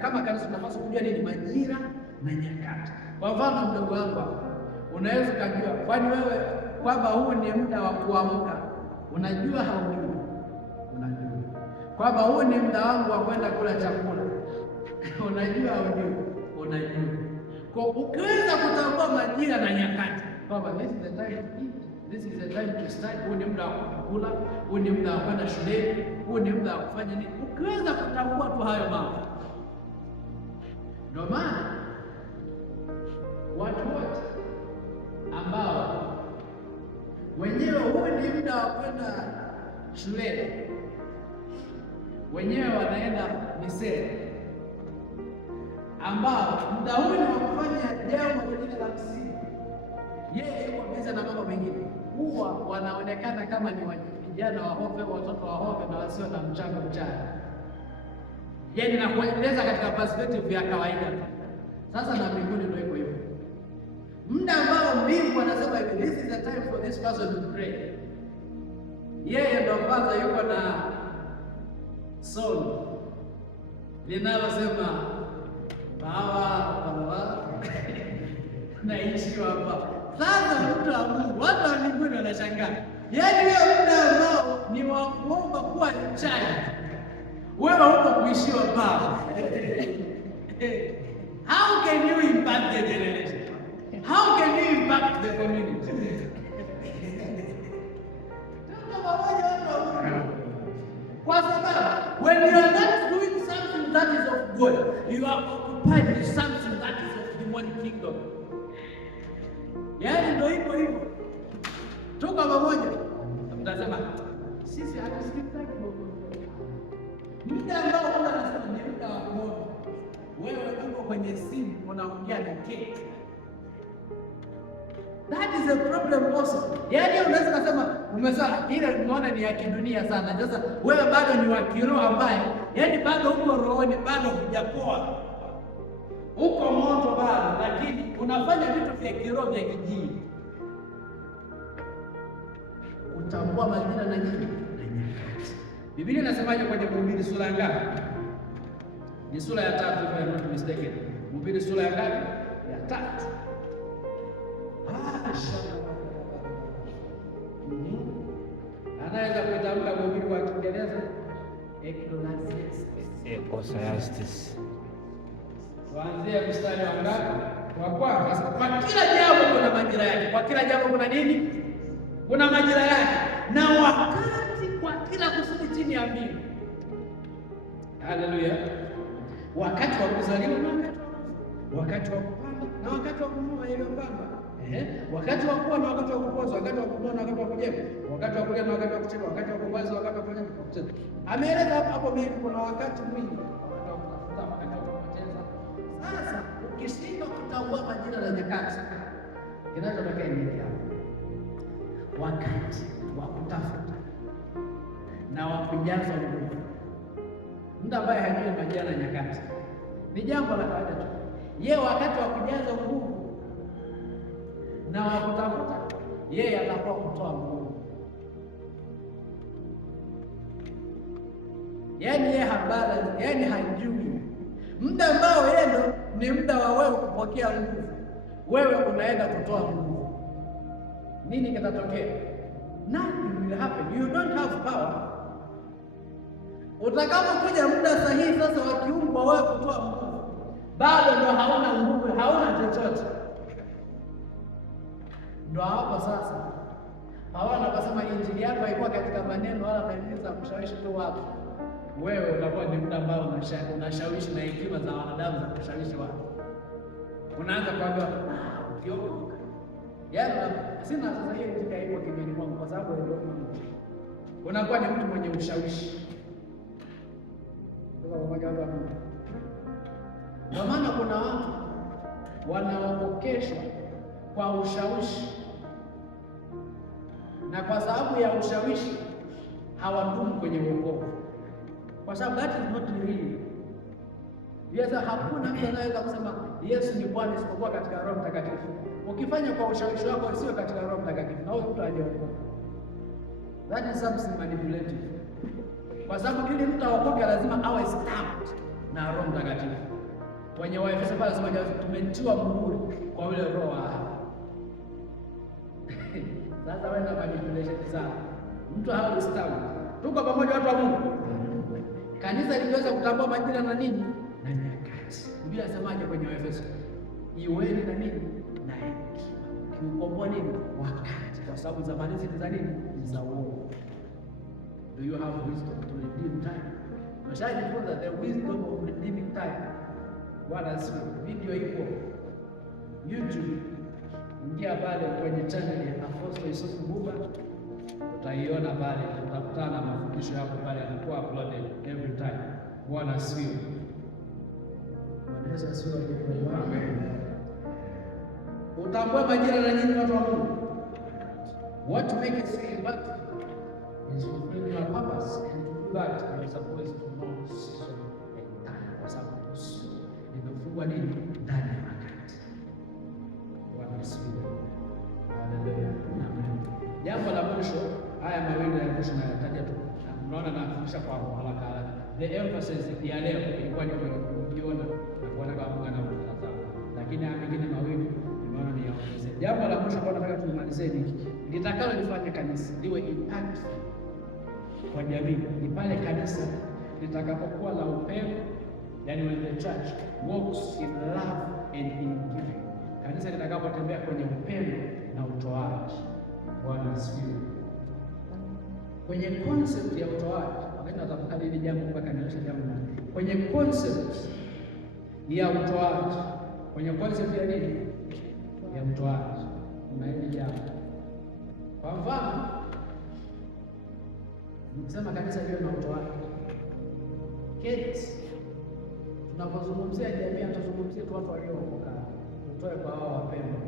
kama kanisa tunapaswa kujua nini majira na nyakati. Kwa mfano mdogo wangu unaweza kujua kwani wewe kwamba huu ni muda wa kuamka. Unajua haujui? Unajua. Kwamba huu ni muda wangu wa kwenda kula chakula. Unajua haujui? Unajua. Kwa ukiweza kutambua majira na nyakati, kwamba this is the time to eat, this is the time to start, huu ni muda wa kula, huu ni muda wa kwenda shuleni, huu ni muda wa kufanya nini. Ukiweza kutambua tu hayo mambo, ndio maana watu wote ambao wenyewe huu ni muda wa kwenda shuleni, wenyewe wanaenda misele, ambao muda huu ni wa kufanya jambo lingine la msingi, yeye yuko biza na mambo mengine, huwa wanaonekana kama ni vijana wahove, watoto wahove na wasio na mchango mchana. Yaani na kueleza katika perspective ya kawaida. Sasa na mbinguni ndio iko hivyo. Muda ambao mbingu anasema hivi, this is the time for this person to pray. Yeye ndo kwanza yuko na soul linalosema baba naishi hapa. Sasa mtu wa Mungu, watu wa mbinguni wanashangaa. Yaani wewe muda ambao ni wa kuomba kuwa chai, wewe huko kuishiwa baba. How can you impact the generation? How can you impact the community? Kwa sababu when you are not doing something that is of God, you are occupied with something that is of demonic kingdom. Yaani ndio iko hivyo. Tuko pamoja. Mtasema sisi hatusikitaki Mungu. Muda ambao Mungu anasema ni muda wa kuomba. Wewe uko kwenye simu unaongea na keke. That is a problem also. Yaani unaweza kusema umesema ile unaona ni ya kidunia sana. Sasa wewe bado ni wa kiroho ambaye yaani bado uko rohoni, bado hujapoa. Uko moto bado, lakini unafanya vitu vya kiroho vya kijini. Utambua majira na nyakati. Biblia inasemaje kwenye Mhubiri sura ngapi? Ni sura ya 3 if I'm not mistaken. Mhubiri sura ya ngapi? Ya 3. Anaweza kutamka Mhubiri wa Kiingereza Ecclesiastes. Kuanzia mstari wa ngapi? Wa kwanza. Kwa kila jambo kuna majira yake. Kwa kila jambo kuna nini? Kuna majira yake. Na wakati kwa kila kusudi chini ya mbingu. Haleluya. Wakati wa kuzaliwa na wakati wa kupanda na wakati wa kununua ile pamba. Wakati wa kuwa na wakati wa kupoza, wakati wa kununua na wakati wa kujenga, wakati wa kulia na wakati wa kucheka, wakati wa kuwaza, wakati wa kufanya kitu. Ameeleza hapo mimi kuna wakati mwingi, wakati wa kutafuta, wakati wa kupoteza. Sasa ukishindwa kutambua majira na nyakati, kinachotokea ni hiki hapa. Wakati wa kutafuta na wa kujaza nguvu. Mtu ambaye hajui majira na nyakati ni jambo la kawaida tu. Yeye wakati wa kujaza nguvu na wa kutafuta, yeye atakuwa kutoa nguvu. Yaani yeye habari, yaani hajui. Muda ambao yeye ndo ni muda wa wewe kupokea nguvu, wewe unaenda kutoa nguvu. Nini kitatokea? Nothing will happen. You don't have power. Utakapokuja muda sahihi sasa wa kiungo wewe kutoa nguvu, bado ndo hauna nguvu, hauna chochote. Ndo hapo sasa Paulo anasema injili yako haikuwa katika maneno wala dalili za kushawishi tu watu. Wewe utakuwa ni mtu ambaye unashawishi na hekima za wanadamu za kushawishi watu. Unaanza kuambia ukiokoka. Yaani sina sasa hiyo injili haiko kimeni mwangu kwa sababu ndio unakuwa ni mtu mwenye ushawishi. Ndio maana kuna watu wanaokeshwa kwa ushawishi, na kwa sababu ya ushawishi hawadumu kwenye wokovu, kwa sababu that is not real. Yesu, hakuna mtu anayeweza kusema Yesu ni Bwana isipokuwa katika Roho Mtakatifu. Ukifanya kwa ushawishi wako sio katika Roho Mtakatifu, na huyo mtu hajaokoka. That is something manipulative. Kwa sababu ili mtu aokoke lazima awe stamped na Roho Mtakatifu. Kwenye Waefeso pale anasema tumetiwa muhuri kwa yule Roho wa ahadi. Sasa wewe na manipulation sana. Mtu hawe stamped. Tuko pamoja watu wa Mungu. Kanisa liweza kutambua majira na nini? Na nyakati. Biblia inasemaje kwenye Waefeso? Iweni na nini? Na hekima. Kiukomboa nini? Wakati. Kwa sababu zamani hizi za nini? Za uongo. Do you have wisdom to redeem time? Umeshajifunza the wisdom of redeeming time. Bwana asifiwe. Video ipo YouTube, ingia pale kwenye channel ya Apostle Yusufu Buba, utaiona pale, utakutana na mafundisho yako pale, yanakuwa uploaded every time. Bwana asifiwe. Bwana asifiwe. Amen. Utambue majira na nyinyi watu wa Mungu. What to make it say but is fulfilling your purpose, and to do that you are supposed to know season and time. Kwa sababu imefungwa nini ndani ya wakati. Bwana asifiwe. Haleluya. Jambo la mwisho, haya mawili ya mwisho nayataja tu. Mnaona nafundisha kwa haraka haraka. The emphasis ya leo ilikuwa ni kujiona na kuona kama Mungu anamtazama. Lakini haya mengine mawili nimeona ni yaongeze. Jambo la mwisho kwa nataka tumalizie hiki. Litakalo lifanye kanisa liwe impactful kwa jamii. Ni pale kanisa litakapokuwa la upendo, yani when the church walks in love and in giving. Kanisa litakapotembea kwenye upendo na utoaji. Bwana asifiwe. Kwenye concept ya utoaji, wakati natafakari hili jambo mpaka nionyeshe jambo moja. Kwenye concept ya utoaji, kwenye concept ya nini? Ya utoaji. Kuna hili jambo. Kwa mfano, nikisema kanisa liwe na utoaji. Kids, tunapozungumzia jamii tutazungumzia tu watu waliookoka. Utoe kwa wao wapendwa.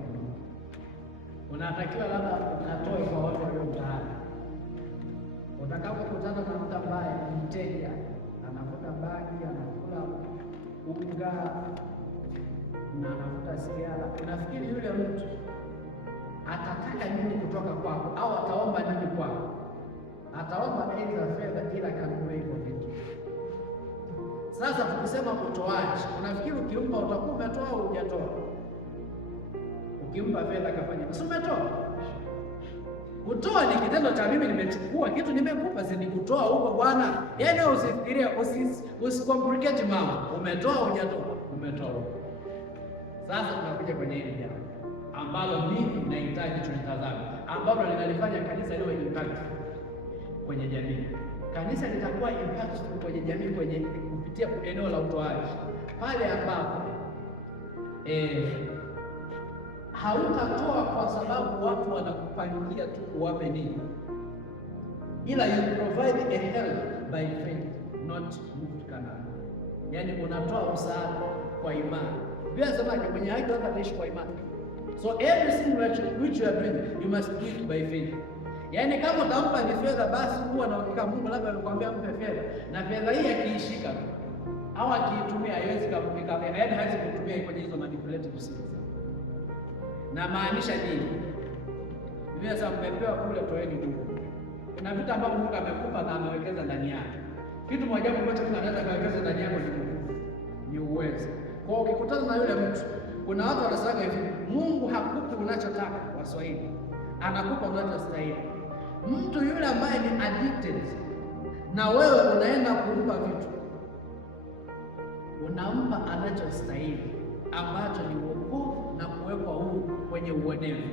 Unatakiwa labda unatoe kwa watu walio mtaani. Utakapokutana na mtu ambaye ni mteja, anavuta bangi, anakula unga na anavuta sigara, unafikiri yule mtu atataka nini kutoka kwako au ataomba nini kwako? Ataomba aidha fedha ila kanunue hivyo vitu. Sasa tukisema kutoaji, unafikiri ukimpa utakuwa umetoa au hujatoa? Ukimpa fedha kafanya, si umetoa? Kutoa ni kitendo cha mimi nimechukua kitu nimekupa, si nikutoa huko bwana. Yaani usifikirie, usicomplicate mambo. Umetoa au hujatoa? Umetoa. Sasa tunakuja kwenye hili jambo ambalo mimi nahitaji tulitazame, ambalo linalifanya kanisa liwe impactful kwenye jamii. Kanisa litakuwa impactful kwenye jamii kwenye kupitia eneo la utoaji. Pale ambapo hautatoa kwa sababu watu wanakupangia tu uwape nini, ila you provide a help by faith, not moved canal. Yaani unatoa msaada kwa imani. Biblia inasema kwenye haki watu wataishi kwa imani. So everything which you are doing, you must do it by faith. Yaani kama utampa ni fedha, basi huwa na hakika Mungu labda anakuambia mpe fedha, na fedha hii akiishika au akiitumia haiwezi kumfika, yaani hawezi kutumia kwenye hizo manipulative skills. Na maanisha nini? Biblia inasema mmepewa kule, toeni kule. Kuna vitu ambavyo Mungu amekupa na amewekeza ndani yako. Kitu moja ambacho Mungu anaweza kuwekeza ndani yako ni uwezo. Kwa hiyo ukikutana na yule mtu, kuna watu wanasema hivi, Mungu hakupi unachotaka kwa Swahili, anakupa unachostahili. Mtu yule ambaye ni addicted na wewe unaenda kumpa vitu, unampa anachostahili ambacho ni wokovu na kuwekwa huru kwenye uonevu.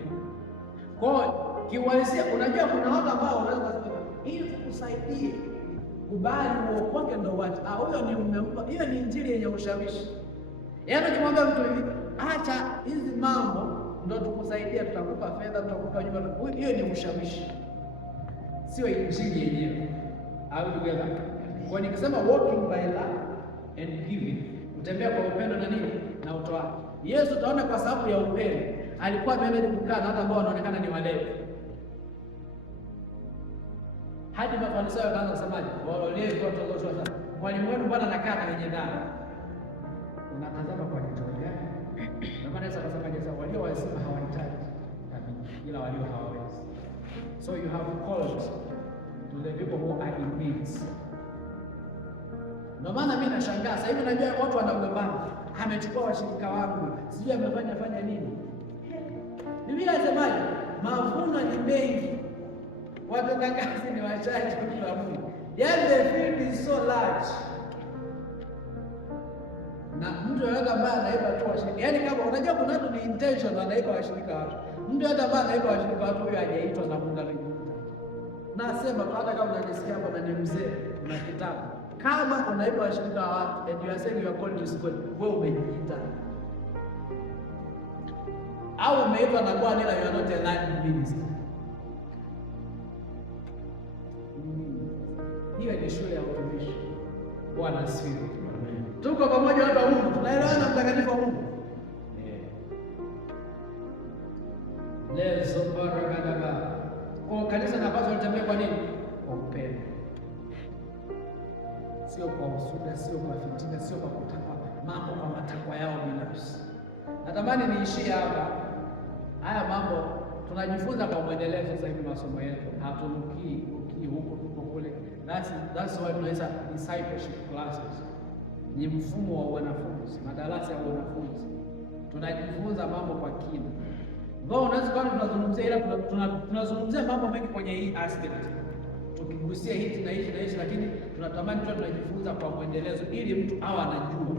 Kwa kiuhalisia, unajua kuna watu ambao wanaweza kusema ili tukusaidie kubali uokoke ndo watu. Huyo ni umempa, hiyo ni injili yenye ushawishi. Yaani ukimwambia mtu hivi, acha hizi mambo ndo tukusaidia, tutakupa fedha, tutakupa nyumba, hiyo ni ushawishi, sio injili yenyewe. Au together. Kwa nikisema walking by love and giving, kutembea kwa upendo na nini na utoaji. Yesu utaona kwa sababu ya upendo alikuwa ameenda kukaa na hata ambao wanaonekana ni walevi. Hadi Mafarisayo wakaanza kusemaje? Walevi watu wazuri sana. Mwalimu wenu Bwana anakaa na wenye dhambi. Unatazama kwa kitu gani? Na maana Yesu akasema je, walio wazima hawahitaji ila walio hawawezi. So you have called to the people who are in need. Ndio maana mimi nashangaa sasa hivi, najua watu wanagombana, amechukua washirika wangu, sijui amefanya nini. Biblia inasemaje? Mavuno ni mengi, watendakazi ni wachache kwa Mungu. Yaani the field is so large. Na mtu anaweza ambaye anaiba tu washirika. Yaani kama unajua kuna watu ni intention anaiba washirika watu. Mtu hata ambaye anaiba washirika watu huyo hajaitwa na Mungu alimuita. Nasema tu hata kama unanisikia hapo na ni mzee una kitabu. Kama unaiba washirika wa watu and you are saying you are called to school, wewe umejiita. Au umeitwa na Bwana ila you are not a land minister. Hiyo ni shule ya utumishi. Bwana asifiwe. Tuko pamoja watu wa Mungu, tunaelewana mtakatifu wa Mungu. Lezo baraka. Kwa kanisa napaswa litembee kwa nini? Kwa upendo. Sio kwa usuda, sio kwa fitina, sio kwa kutaka mambo kwa matakwa yao binafsi. Natamani niishie hapa. Haya mambo tunajifunza kwa mwendelezo sasa hivi masomo yetu. Hatumkii huko tuko kule. That's why tunaita discipleship classes. Ni mfumo wa wanafunzi, madarasa ya wanafunzi. Tunajifunza mambo kwa kina. Ngao unaweza kuwa tunazungumzia ila tunazungumzia mambo mengi kwenye hii aspect. Tukigusia hizi na hizi, lakini tunatamani tunajifunza kwa mwendelezo ili mtu awe anajua.